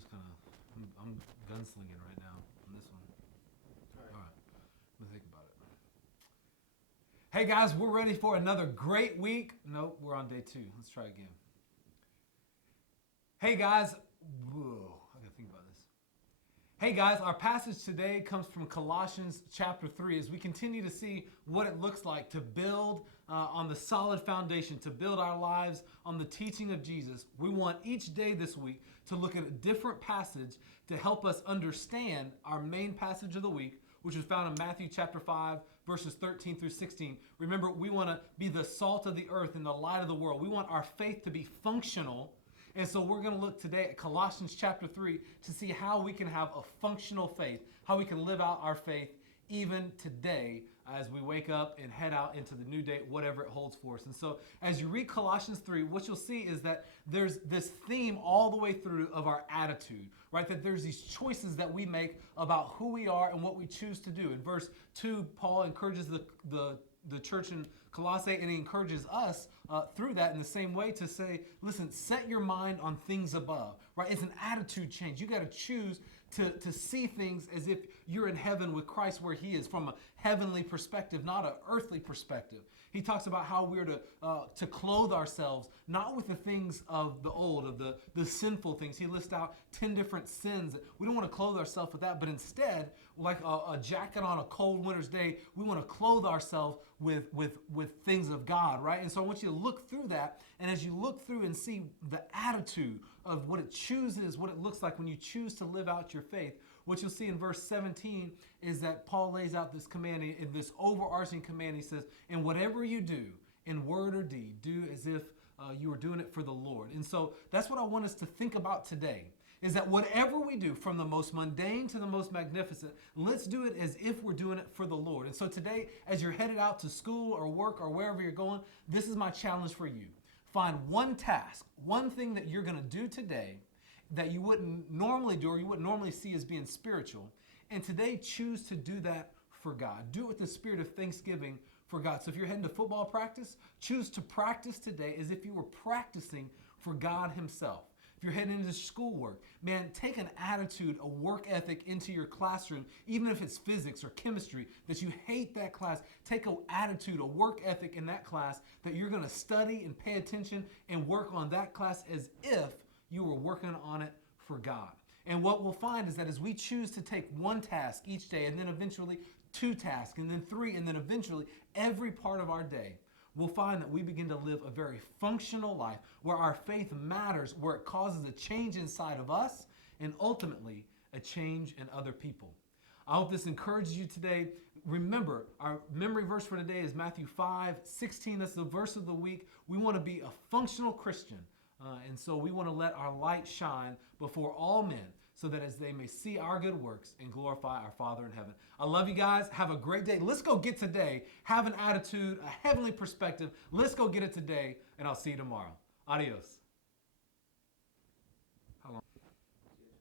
just kind of, I'm gunslinging right now on this one. All right. Let me think about it. Hey guys, we're ready for another great week. Nope, we're on day 2. Let's try again. Hey guys, whoa, I gotta think about this. Hey guys, our passage today comes from Colossians chapter 3 as we continue to see what it looks like to build on the solid foundation, to build our lives on the teaching of Jesus. We want each day this week to look at a different passage to help us understand our main passage of the week, which is found in Matthew chapter 5, verses 13 through 16. Remember, we want to be the salt of the earth and the light of the world. We want our faith to be functional. And so we're going to look today at Colossians chapter 3 to see how we can have a functional faith, how we can live out our faith even today as we wake up and head out into the new day, whatever it holds for us. And so as you read Colossians 3, what you'll see is that there's this theme all the way through of our attitude, right? That there's these choices that we make about who we are and what we choose to do. In verse 2, Paul encourages the church in Colossae, and he encourages us through that in the same way to say, listen, set your mind on things above, right? It's an attitude change. You got to choose to see things as if you're in heaven with Christ where he is, from a heavenly perspective, not an earthly perspective. He talks about how we're to clothe ourselves, not with the things of the old, of the sinful things. He lists out 10 different sins. We don't want to clothe ourselves with that, but instead, like a jacket on a cold winter's day, we want to clothe ourselves with things of God, right? And so I want you to look through that, and as you look through and see the attitude of what it chooses, what it looks like when you choose to live out your faith, what you'll see in verse 17 is that Paul lays out this command, in this overarching command. He says, and whatever you do, in word or deed, do as if you are doing it for the Lord. And so that's what I want us to think about today, is that whatever we do, from the most mundane to the most magnificent, let's do it as if we're doing it for the Lord. And so today, as you're headed out to school or work or wherever you're going, this is my challenge for you. Find one task, one thing that you're going to do today that you wouldn't normally do or you wouldn't normally see as being spiritual. And today, choose to do that for God. Do it with the spirit of thanksgiving for God. So if you're heading to football practice, choose to practice today as if you were practicing for God himself. If you're heading into schoolwork, man, take an attitude, a work ethic into your classroom, even if it's physics or chemistry, that you hate that class. Take an attitude, a work ethic in that class that you're going to study and pay attention and work on that class as if you were working on it for God. And what we'll find is that as we choose to take one task each day, and then eventually 2 tasks, and then 3, and then eventually every part of our day, we'll find that we begin to live a very functional life where our faith matters, where it causes a change inside of us and ultimately a change in other people. I hope this encourages you today. Remember, our memory verse for today is Matthew 5:16. That's the verse of the week. We want to be a functional Christian. And so we want to let our light shine before all men so that as they may see our good works and glorify our Father in heaven. I love you guys. Have a great day. Let's go get today. Have an attitude, a heavenly perspective. Let's go get it today, and I'll see you tomorrow. Adios.